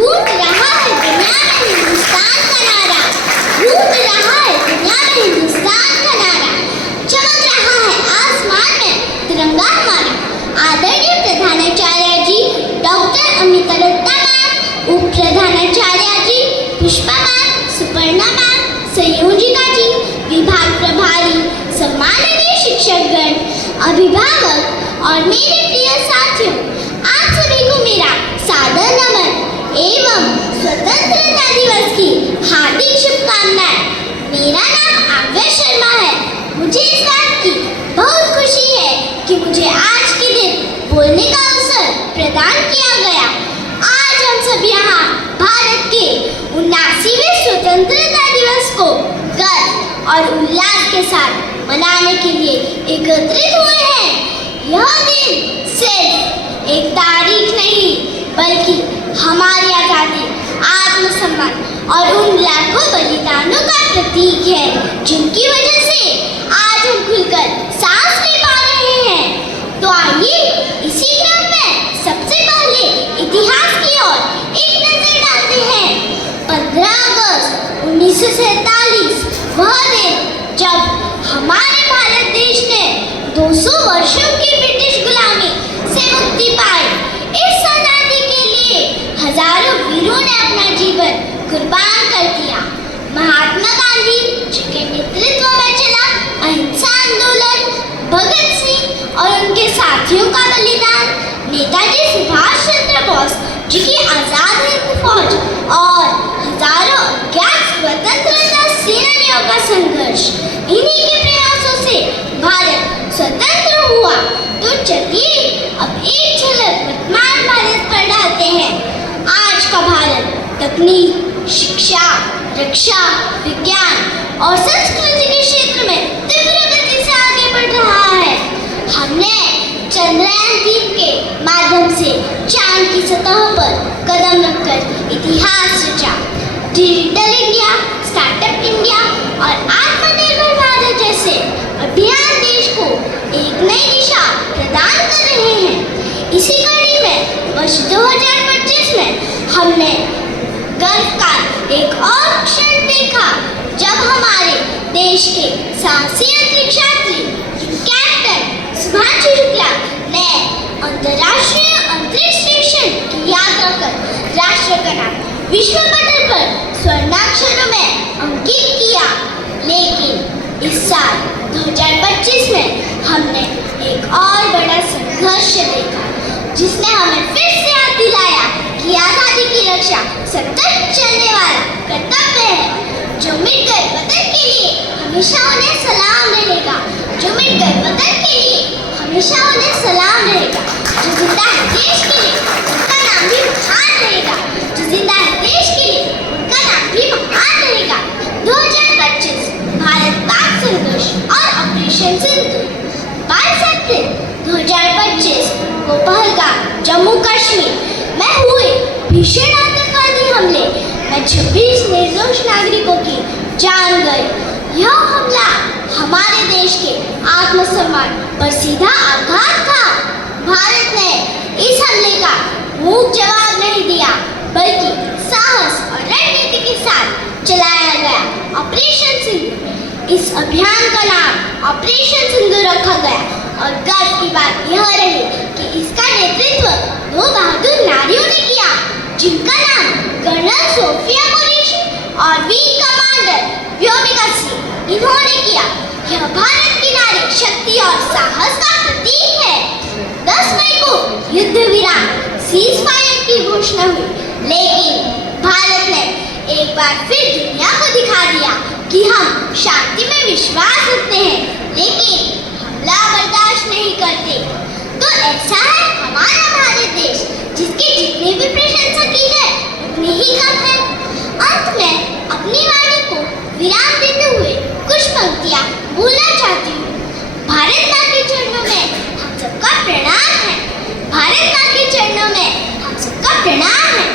गूंज रहा है दुनिया में हिंदुस्तान का नारा, गूंज रहा है दुनिया में हिंदुस्तान का नारा, चमक रहा है आसमान में तिरंगा हमारा। आदरणीय प्रधानाचार्य जी डॉक्टर अमिता दत्ता मैम, उप प्रधानाचार्य जी पुष्पा मैम, सुपर्णा मैम, संयोजिका जी, विभाग प्रभारी, सम्माननीय शिक्षकगण, अभिभावक और मेरे प्रिय साथियों, आप सभी को मेरा सादर नमन एवं स्वतंत्रता दिवस की हार्दिक शुभकामनाएं। मेरा नाम आव्या शर्मा है। मुझे इस बात की बहुत खुशी है कि मुझे आज के दिन बोलने का अवसर प्रदान किया गया। आज हम सब यहाँ भारत के 79वें स्वतंत्रता दिवस को गर्व और उल्लास के साथ मनाने के लिए एकत्रित हुए हैं। यह दिन सिर्फ एक तारीख नहीं बल्कि हमारी आज़ादी, आत्मसम्मान और उन लाखों बलिदानों का प्रतीक है जिनकी वजह से आज हम खुलकर सांस ले पा रहे हैं। तो आइए इसी क्रम में सबसे पहले इतिहास की ओर एक नजर डालते हैं। 15 अगस्त 1947 वह दिन जब हमारे भारत देश ने 200 वर्षों की ब्रिटिश गुलामी से मुक्ति पाई। इस आजादी के लिए हजारों वीरों ने अपना जीवन कुर्बान कर दिया। महात्मा गांधी जी के नेतृत्व में चला अहिंसा आंदोलन, भगत सिंह और उनके साथियों का बलिदान, नेताजी सुभाष चंद्र बोस जी की आजाद हिंद फौज और हजारों अज्ञात स्वतंत्रता सेनानियों का संघर्ष, इन्हीं के प्रयासों से भारत स्वतंत्र हुआ। तो चलिए अब एक झलक वर्तमान भारत पर डालते हैं। आज का भारत तकनीक, शिक्षा, रक्षा, विज्ञान और संस्कृति के क्षेत्र में तीव्र गति से आगे बढ़ रहा है। हमने चंद्रयान-3 के माध्यम से चांद की सतह पर कदम रखकर इतिहास रचा। डिजिटल इंडिया, स्टार्टअप इंडिया और आत्मनिर्भर भारत जैसे अभियान देश को एक नई दिशा प्रदान कर रहे हैं। इसी कड़ी में वर्ष 2025 में हमने गर्व का एक और क्षण देखा जब हमारे देश के साहसी अंतरिक्ष यात्री कैप्टन सुभांशु शुक्ला ने अंतर्राष्ट्रीय अंतरिक्ष स्टेशन की यात्रा कर राष्ट्र का नाम विश्व पटल पर स्वर्णाक्षरों में अंकित किया। लेकिन इस साल 2025 में हमने एक और बड़ा संघर्ष देखा जिसने हमें फिर से याद दिलाया कि आजादी की रक्षा सतत चलने वाला कर्तव्य है। जो मिट गए वतन के लिए हमेशा उन्हें सलाम रहेगा, जो मिट गए वतन के लिए हमेशा उन्हें सलाम रहेगा। जो जिंदा है देश के लिए उनका नाम भी महान रहेगा, जो जिंदा है देश के लिए उनका नाम भी महान रहेगा। 2025 भारत पाक संघर्ष और ऑपरेशन सिंधु। 22 अप्रैल 2025 को पहलगाम, जम्मू कश्मीर में हुए भीषण आतंकवादी हमले में 26 निर्दोष नागरिकों की जान गई। यह हमला हमारे देश के आत्मसम्मान पर सीधा आघात था। भारत ने इस हमले का मूक जवाब नहीं दिया बल्कि साहस और रणनीति के साथ चलाया गया ऑपरेशन सिंधु। इस अभियान का नाम ऑपरेशन सिंधु रखा गया और गर्व की बात यह रही कि इसका नेतृत्व 2 बहादुर नारियों ने किया जिनका नाम कर्नल सोफिया कुरैशी और वीर कमांडर व्योमिका सिंह इन्होंने किया। यह भारत की नारी शक्ति और साहस का प्रतीक है। 10 मई को युद्ध विराम सीज फायर की घोषणा हुई, लेकिन भारत ने एक बार फिर दुनिया को दिखा दिया कि हम शांति में विश्वास रखते हैं लेकिन हमला बर्दाश्त नहीं करते। तो ऐसा है हमारा भारत देश जिसकी जितनी भी प्रशंसा की जाए उतनी ही कम है। अंत में अपनी वाणी को विराम देते हुए कुछ पंक्तियां बोलना चाहती हूँ। भारत माँ के चरणों में हम सबका प्रणाम है, भारत माँ के चरणों में हम सबका प्रणाम है।